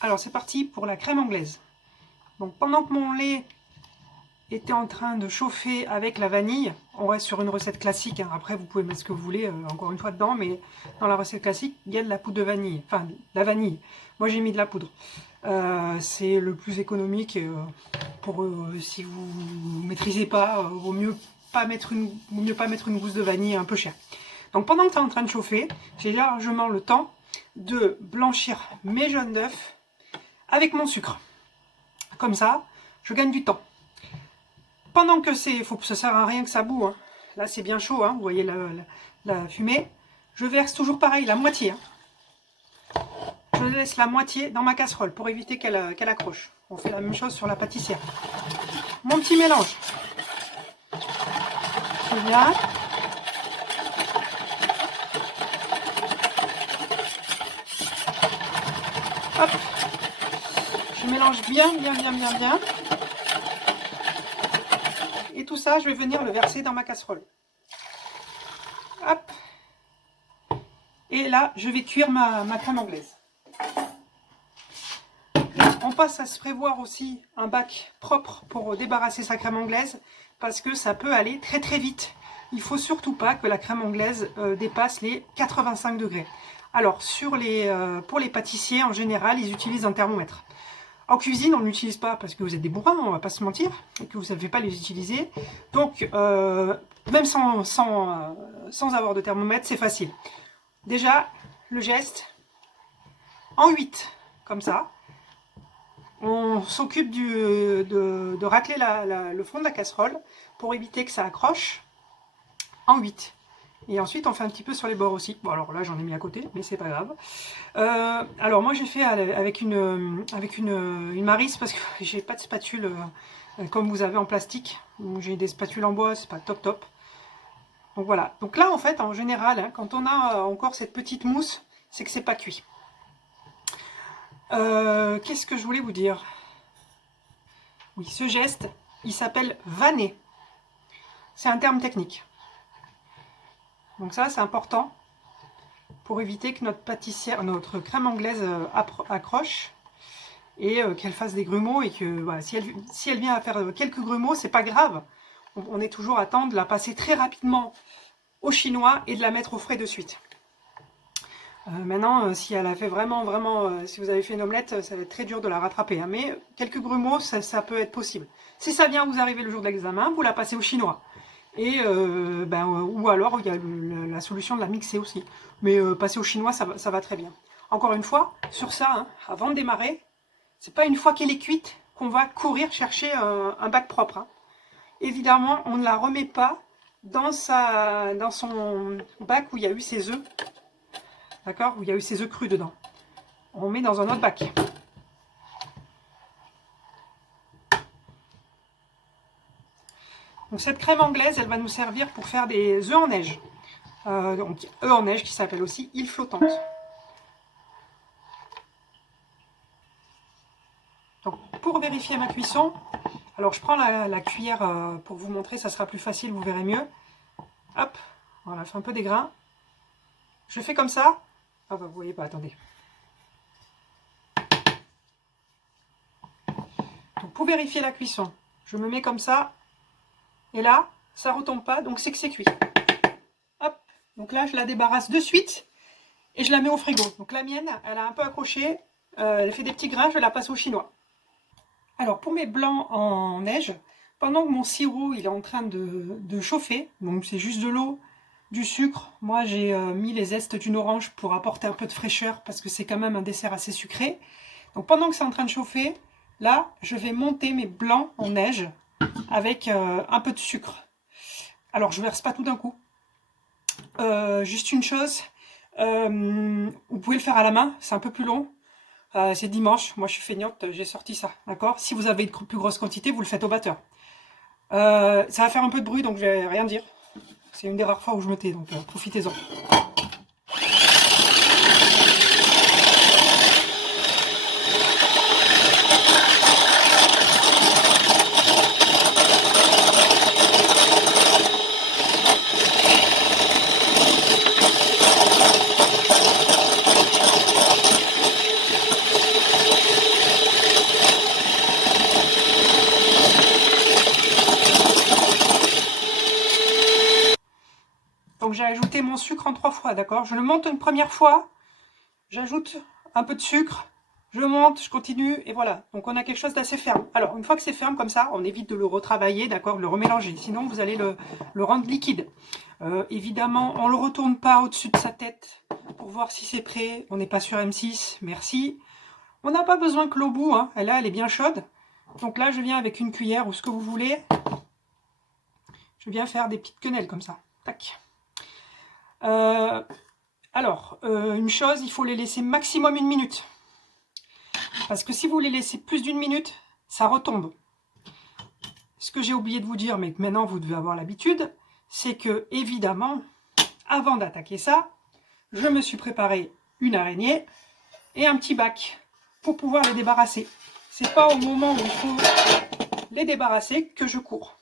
Alors c'est parti pour la crème anglaise. Donc pendant que mon lait était en train de chauffer avec la vanille, on reste sur une recette classique, hein. Après vous pouvez mettre ce que vous voulez, encore une fois dedans, mais dans la recette classique, il y a de la poudre de vanille, enfin de la vanille. Moi j'ai mis de la poudre. C'est le plus économique, pour si vous ne maîtrisez pas, vaut mieux pas mettre une gousse de vanille un peu chère. Donc pendant que c'est en train de chauffer, j'ai largement le temps de blanchir mes jaunes d'œufs avec mon sucre. Comme ça, je gagne du temps. Pendant que ça sert à rien que ça bout, hein. Là c'est bien chaud, hein. Vous voyez la fumée. Je verse toujours pareil, la moitié, hein. Je laisse la moitié dans ma casserole pour éviter qu'elle accroche. On fait la même chose sur la pâtissière. Mon petit mélange. C'est bien. Hop. Je mélange bien. Et tout ça, je vais venir le verser dans ma casserole. Hop. Et là, je vais cuire ma crème anglaise. On passe à se prévoir aussi un bac propre pour débarrasser sa crème anglaise, parce que ça peut aller très très vite. Il ne faut surtout pas que la crème anglaise dépasse les 85 degrés. Alors, pour les pâtissiers, en général, ils utilisent un thermomètre. En cuisine, on ne l'utilise pas parce que vous êtes des bourrins, on ne va pas se mentir, et que vous ne savez pas les utiliser. Donc, même sans avoir de thermomètre, c'est facile. Déjà, le geste, en 8, comme ça. On s'occupe de racler le fond de la casserole pour éviter que ça accroche, en 8. Et ensuite, on fait un petit peu sur les bords aussi. Bon, alors là, j'en ai mis à côté, mais c'est pas grave. Alors moi, j'ai fait avec une Maris, parce que j'ai pas de spatule comme vous avez en plastique. J'ai des spatules en bois, c'est pas top top. Donc voilà. Donc là, en fait, en général, hein, quand on a encore cette petite mousse, c'est que c'est pas cuit. Qu'est-ce que je voulais vous dire? Oui, ce geste, il s'appelle vanner. C'est un terme technique. Donc ça, c'est important pour éviter que notre crème anglaise accroche et qu'elle fasse des grumeaux, et que voilà, si elle vient à faire quelques grumeaux, c'est pas grave. On est toujours à temps de la passer très rapidement au chinois et de la mettre au frais de suite. Maintenant, si elle a fait vraiment, si vous avez fait une omelette, ça va être très dur de la rattraper, hein, mais quelques grumeaux, ça peut être possible. Si ça vient vous arriver le jour de l'examen, vous la passez au chinois. Et ou alors il y a la solution de la mixer aussi. Mais passer au chinois, ça va très bien. Encore une fois, sur ça, hein, avant de démarrer, c'est pas une fois qu'elle est cuite qu'on va courir chercher un bac propre, hein. Évidemment, on ne la remet pas dans son bac où il y a eu ses œufs. D'accord? Où il y a eu ses œufs crus dedans. On met dans un autre bac. Donc cette crème anglaise, elle va nous servir pour faire des œufs en neige. Donc œufs en neige qui s'appelle aussi île flottante. Donc pour vérifier ma cuisson, alors je prends la cuillère pour vous montrer, ça sera plus facile, vous verrez mieux. Hop, voilà, je fais un peu des grains. Je fais comme ça. Ah bah vous voyez pas, attendez. Donc pour vérifier la cuisson, je me mets comme ça. Et là, ça retombe pas, donc c'est que c'est cuit. Hop, donc là je la débarrasse de suite et je la mets au frigo. Donc la mienne, elle a un peu accroché, elle fait des petits grains, je la passe au chinois. Alors pour mes blancs en neige, pendant que mon sirop il est en train de chauffer, donc c'est juste de l'eau, du sucre, moi j'ai mis les zestes d'une orange pour apporter un peu de fraîcheur parce que c'est quand même un dessert assez sucré. Donc pendant que c'est en train de chauffer, là je vais monter mes blancs en neige avec un peu de sucre. Alors je verse pas tout d'un coup. Juste une chose, vous pouvez le faire à la main, c'est un peu plus long. C'est dimanche, moi je suis feignante, j'ai sorti ça, d'accord? Si vous avez une plus grosse quantité, vous le faites au batteur. Ça va faire un peu de bruit, donc je vais rien dire. C'est une des rares fois où je me tais, donc profitez-en. ajouté mon sucre en 3 fois, d'accord? Je le monte une première fois, j'ajoute un peu de sucre, je monte, je continue, et voilà. Donc on a quelque chose d'assez ferme. Alors, une fois que c'est ferme comme ça, on évite de le retravailler, d'accord, de le remélanger. Sinon, vous allez le rendre liquide. Évidemment, on ne le retourne pas au-dessus de sa tête pour voir si c'est prêt. On n'est pas sur M6, merci. On n'a pas besoin que l'eau bout, hein. Là, elle est bien chaude. Donc là, je viens avec une cuillère ou ce que vous voulez. Je viens faire des petites quenelles comme ça. Tac. Une chose, il faut les laisser maximum 1 minute. Parce que si vous les laissez plus d'1 minute, ça retombe. Ce que j'ai oublié de vous dire, mais que maintenant vous devez avoir l'habitude, c'est que, évidemment, avant d'attaquer ça, je me suis préparé une araignée et un petit bac pour pouvoir les débarrasser. C'est pas au moment où il faut les débarrasser que je cours.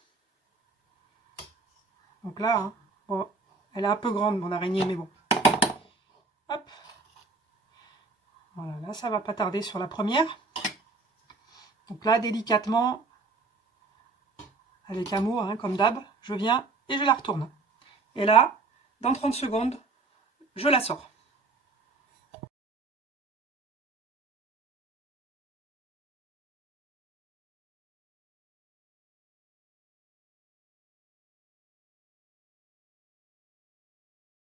Donc là, hein, bon, elle est un peu grande mon araignée, mais bon. Hop. Voilà, là ça va pas tarder sur la première. Donc là, délicatement, avec amour, hein, comme d'hab, je viens et je la retourne. Et là, dans 30 secondes, je la sors.